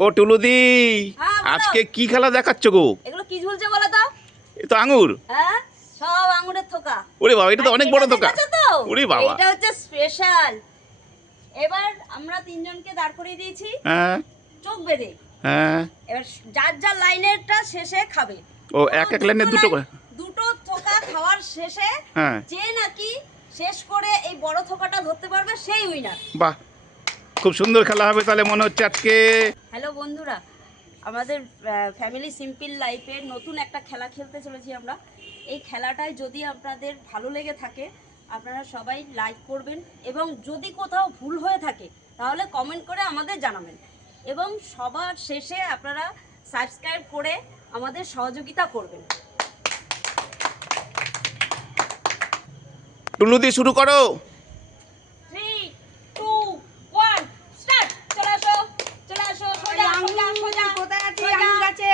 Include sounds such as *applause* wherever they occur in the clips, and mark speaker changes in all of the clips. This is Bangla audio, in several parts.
Speaker 1: ও টুলুদি
Speaker 2: হ্যাঁ,
Speaker 1: আজকে কি খেলা দেখাচ্ছ গো?
Speaker 2: এগুলো কি ঝুলছে বলো তো?
Speaker 1: এ তো আঙুর।
Speaker 2: হ্যাঁ সব আঙুরের থোকা।
Speaker 1: ওরে বাবা এটা তো অনেক বড়
Speaker 2: তো?
Speaker 1: ওরে বাবা।
Speaker 2: এটা হচ্ছে স্পেশাল এবার আমরা তিনজনকে দাঁড় করিয়ে দিয়েছি।
Speaker 1: হ্যাঁ।
Speaker 2: চোখ বেঁধে।
Speaker 1: হ্যাঁ।
Speaker 2: এবার যার যার লাইনেরটা শেষে খাবে।
Speaker 1: ও এক এক লাইনে দুটো করে।
Speaker 2: দুটো থোকা খাওয়ার শেষে
Speaker 1: হ্যাঁ।
Speaker 2: যে নাকি শেষ করে এই বড় থোকাটা ধরতে পারবে সেই উইনার
Speaker 1: বাহ। খুব সুন্দর খেলা হবে তাহলে মনে হচ্ছে আজকে।
Speaker 2: হ্যালো বন্ধুরা আমাদের ফ্যামিলি সিম্পল লাইফের নতুন একটা খেলা খেলতে চলেছি আমরা। এই খেলাটায় যদি আপনাদের ভালো লেগে থাকে আপনারা সবাই লাইক করবেন এবং যদি কোথাও ভুল হয়ে থাকে তাহলে কমেন্ট করে আমাদের জানাবেন। এবং সবার শেষে আপনারা সাবস্ক্রাইব করে আমাদের সহযোগিতা করবেন।
Speaker 1: টুলুদি শুরু করো
Speaker 2: থ্রি টু ওয়ান স্টার্ট চলে আসো চলে আসো সোজা সোজা সোজা
Speaker 3: কোথায় আছে
Speaker 2: সোজা।
Speaker 3: আঙুর আছে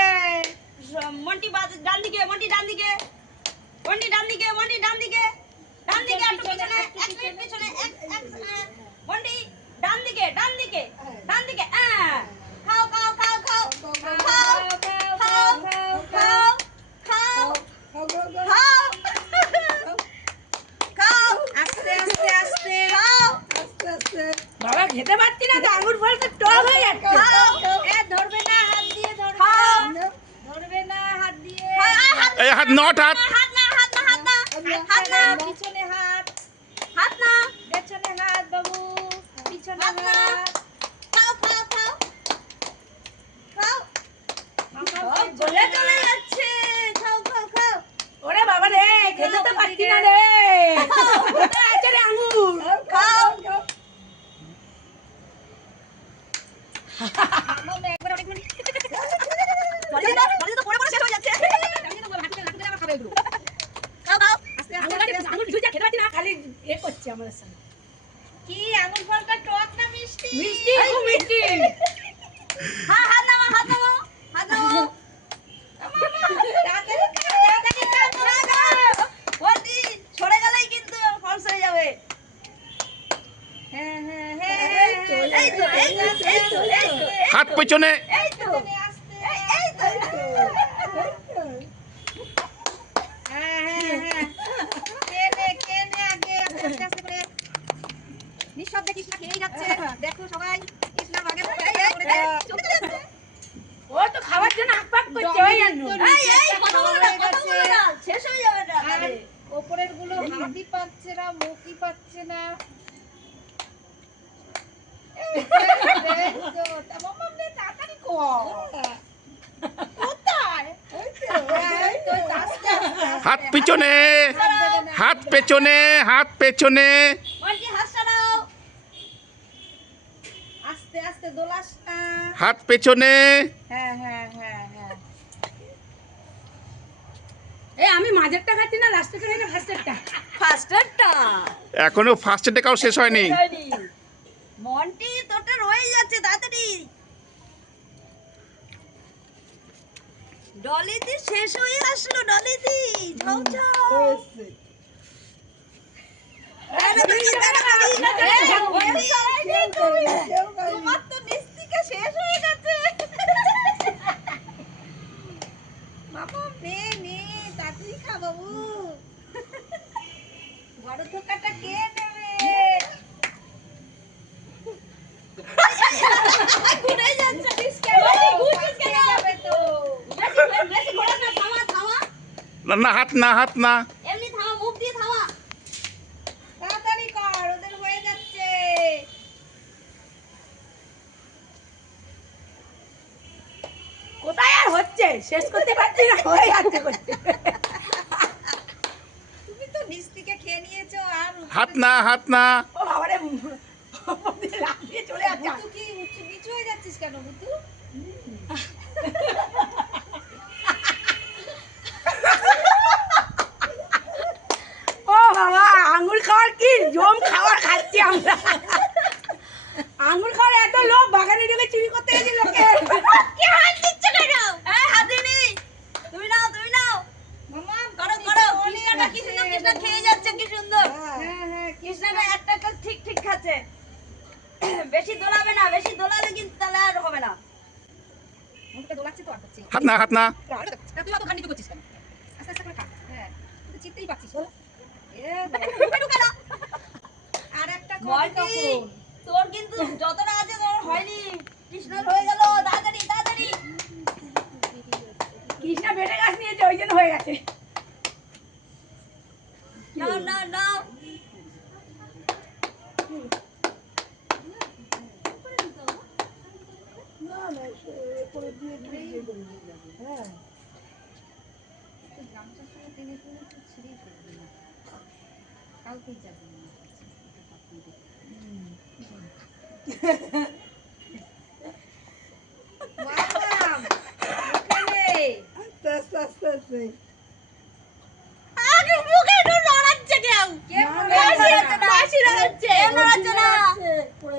Speaker 2: মন্টি বাদ- ডান দিকে মন্টি ডান দিকে মন্টি ডান দিকে মন্টি ডান দিকে। ডান দিকে একটু পিছনে এক মিনিট পিছনে এক এক আহ, ডান দিকে ডান দিকে ডান দিকে খাও খাও খাও খাও খাও খাও খাও খাও খাও খাও। খাও।
Speaker 3: আস্তে আস্তে আস্তে।
Speaker 2: খাও।
Speaker 3: আস্তে আস্তে। বাবা খেতে পারছি না তো? আঙুর ফল তো টক হয়ে যাচ্ছে।
Speaker 2: খাও
Speaker 3: এ ধরবে না হাত দিয়ে ধরবে।
Speaker 2: খাও।
Speaker 3: ধরবে না হাত দিয়ে।
Speaker 1: এই হাত নট হাত।
Speaker 2: হাত।
Speaker 3: পিছনে হাত।
Speaker 2: হাত না।
Speaker 3: পেছনে হাত বাবু। পিছনে
Speaker 2: হাত খাও খাও খাও। খাও।
Speaker 3: মামা
Speaker 2: চলে যাচ্ছে। খাও খাও খাও।
Speaker 3: ওরে বাবা রে খেতে তো পারছি না রে। আছে রে আঙুর?
Speaker 2: খাও
Speaker 3: একবার অনেক মানে
Speaker 2: তো বলি পরে পরে শেষ হয়ে যাচ্ছে। খাও খাও
Speaker 3: খালি এ করছে আমাদের সঙ্গে।
Speaker 2: কি আঙুর ফলটা টক না মিষ্টি?
Speaker 3: মিষ্টি খুব মিষ্টি। *laughs*
Speaker 2: হ্যাঁ হাত নামা হাত নামা হাত নামা তাড়াতাড়ি খাও,
Speaker 3: নিঃশব্দে কৃষ্ণা খেয়েই যাচ্ছে দেখো সবাই কৃষ্ণা ভাগে ভাগে করে দেয়। চলে যাচ্ছে। ও তো খাওয়ার জন্য আকপাক করছে ওই জন্য
Speaker 2: এই এই কথা বলো না কথা বলো না শেষ হয়ে যাবে না
Speaker 3: ওপরেরগুলো হাতই পাচ্ছে না মুখই পাচ্ছে না তাড়াতাড়ি কর।
Speaker 1: হাত পিছনে
Speaker 3: হাত।
Speaker 1: হাত পেছনে হাত পেছনে
Speaker 2: মন্টি হাত সরাও
Speaker 3: আস্তে আস্তে দোলাস না।
Speaker 1: হাত পেছনে
Speaker 3: হ্যাঁ হ্যাঁ হ্যাঁ হ্যাঁ এই আমি মাঝেরটা খাচ্ছি না লাস্টেরটা খাই না ফার্স্টেরটা
Speaker 2: ফাস্টারটা
Speaker 1: এখনও ফার্স্ট ডে কাউ শেষ হয়নি
Speaker 2: মন্টি তোটা রয়ে যাচ্ছে তাড়াতাড়ি ডলিদি শেষ হয়ে আসলো ডলিদি ঝাউ ঝাউ তোমার শেষ হয়ে গেছে।
Speaker 3: বাবা নে নে তাড়াতাড়ি খা বাবু।
Speaker 2: বড় থোকাটা কে নেবে? ঘুরে যাচ্ছে। না
Speaker 1: না হাত না হাত না
Speaker 2: এমনি থামা, মুখ দিয়ে থামা।
Speaker 3: তাড়াতাড়ি কর ওদের হয়ে যাচ্ছে কোথায় আর হচ্ছে শেষ করতে পারছি না। হয়ে যাচ্ছে করতে
Speaker 2: তুমি তো নিচ থেকে খেয়ে নিয়েছো আর
Speaker 1: হাত না হাত না।
Speaker 3: ও বাবারে লাফিয়ে চলে যাচ্ছে।
Speaker 2: বুতু কি উঁচু নিচু হয়ে যাচ্ছিস কেন বুতু
Speaker 3: ও বাবা আঙুর খাওয়ার কি জম খাবার খাচ্ছি আমরা। আঙুর খাওয়ার এত লোক বাগানে ঢুকে চুরি করতে গেছে লোকে।
Speaker 2: কে হাত দিচ্ছে কেন এই হাত দিনি তুমি নাও তুমি নাও
Speaker 3: মামা
Speaker 2: করো করো কৃষ্ণাটা কি সুন্দর কৃষ্ণা খেয়ে যাচ্ছে কি সুন্দর।
Speaker 3: হ্যাঁ হ্যাঁ
Speaker 2: একটা একটা ঠিক ঠিক খাচ্ছে। বেশি দোলাবে না বেশি দোলালে কিন্তু তাহলে আর হবে না।
Speaker 3: আর
Speaker 1: হাত না হাত না।
Speaker 3: তুই অত করছিস কেন? আস্তে আস্তে করে খা। হ্যাঁ চিনতেই। আর একটা
Speaker 2: তোর কিন্তু যতটা আছে তোর হয়নি। কৃষ্ণর হয়ে গেল তাড়াতাড়ি তাড়াতাড়ি।
Speaker 4: কৃষ্ণা বেটে গাছ নিয়েছে ওই জন্য হয়ে গেছে।
Speaker 2: নাও নাও নাও
Speaker 3: গামছা সঙ্গে টেনে টেনে তুই ছিঁড়েই ফেলবি না। কালকেই যাবি আমার কাছে, এটা পাঠিয়ে দে। মামাম, ওখানে।
Speaker 2: আগে মুখে একটু নড়াচ্ছে কেউ
Speaker 3: কে
Speaker 2: নড়াচ্ছে
Speaker 3: নড়াচ্ছে
Speaker 2: না,
Speaker 3: না?
Speaker 2: হাসি নড়াচ্ছে। কেউ নড়াচ্ছে না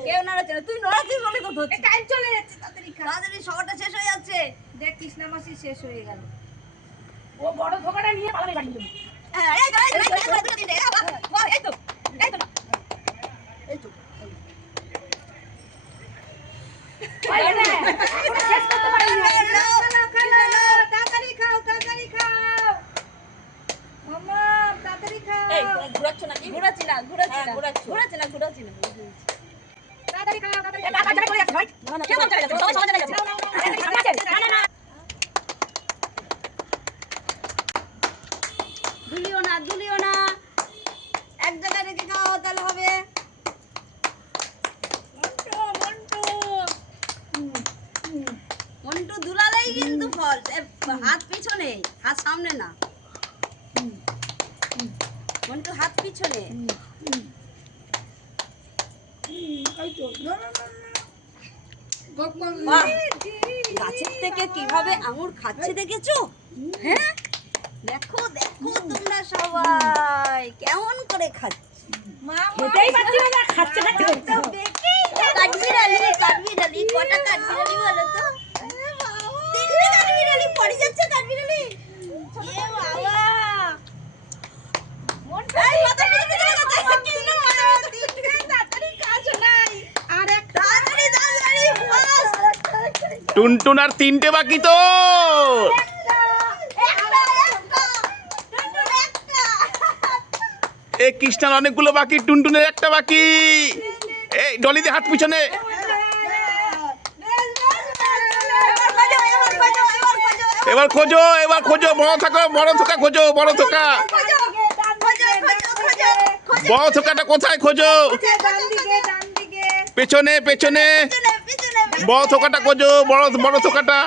Speaker 2: কেউ নড়াচ্ছে না তুই নড়াচ্ছিস বলে তো
Speaker 3: এ,
Speaker 2: ধরছি
Speaker 3: টাইম চলে যাচ্ছে তাড়াতাড়ি
Speaker 2: সবারটা শেষ হয়ে যাচ্ছে।
Speaker 3: দেখ কৃষ্ণা শেষ হয়ে গেল।
Speaker 4: ও বড় ধোকাটা নিয়ে পালাবে বাড়ি যাবে।
Speaker 2: এই তো, এই তো, এই তো, এই তো, এই তো, এই তো, এই তো, বাহ, এই তো, এই তো না। এই তো।
Speaker 4: ওই যে, ওটা শেষ করতে পারি না।
Speaker 2: নাও, নাও, নাও।
Speaker 3: তাড়াতাড়ি খাও তাড়াতাড়ি খাও মামাম তাড়াতাড়ি খাও
Speaker 2: এই, তোরা ঘোরাচ্ছ নাকি? ঘোরাচ্ছি না, ঘোরাচ্ছি না। ঘোরাচ্ছি না, ঘোরাচ্ছি না।
Speaker 3: তাড়াতাড়ি খাও তাড়াতাড়ি
Speaker 4: এ, বাবা চলে যাচ্ছে, ভাই।
Speaker 2: না, না, কেউ চলে যাচ্ছে, সবাই সবাই চলে যাচ্ছে।
Speaker 4: আমার আছে। না, না, না।
Speaker 2: দুলিও না এক জায়গায় রেখে খাও তাহলে হবে মন্টু দুলালেই কিন্তু ফল হাত পিছনে হাত সামনে না মন্টু হাত পিছনে গাছের থেকে কীভাবে আঙুর খাচ্ছে দেখেছ হ্যাঁ দেখো দেখো তোমরা সবাই কেমন করে খাচ্ছে।
Speaker 4: খেতেই পারছি না, খাচ্ছে খাচ্ছে করছে।
Speaker 2: কাঠবিড়ালি কাঠবিড়ালি কটা কাঠবিড়ালি বলো তো? তিনটে পড়ে যাচ্ছে এ বাবা।
Speaker 1: টুনটুন আর তিনটে বাকি তো
Speaker 2: একটা একটা টুনটুন একটা
Speaker 1: এ কৃষ্ণার অনেকগুলো বাকি টুনটুনের একটা বাকি এই ডলি দিয়ে হাত পিছনে
Speaker 2: এবার খোঁজো, এবার খোঁজো।
Speaker 1: এবার থাকো বড় থোকা খোঁজো বড় থোকা। বড় থোকাটা কোথায় খোঁজো পিছনে, পিছনে, বড় থোকাটা খোঁজো বড় বড় থোকাটা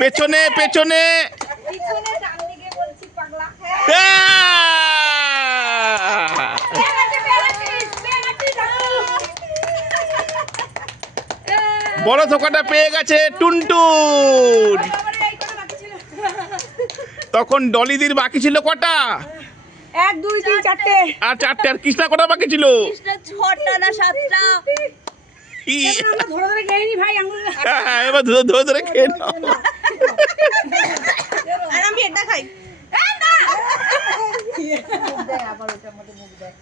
Speaker 1: পেছনে পেছনে।
Speaker 3: হ্যাঁ।
Speaker 1: আহ! বড় থোকাটা পেয়ে গেছে টুনটুন। তখন ডলিদির বাকি ছিল কটা?
Speaker 4: এক দুই তিন চারটে।
Speaker 1: আর চারটে আর কৃষ্ণা কটা বাকি ছিল?
Speaker 2: কৃষ্ণের ছটা না সাতটা।
Speaker 4: ধরে ধরে গেইনি ভাই আঙুল।
Speaker 1: হ্যাঁ, এবার ধরে ধরে ধরে খেয়ে নাও।
Speaker 2: আর আমি এটা খাই। *laughs*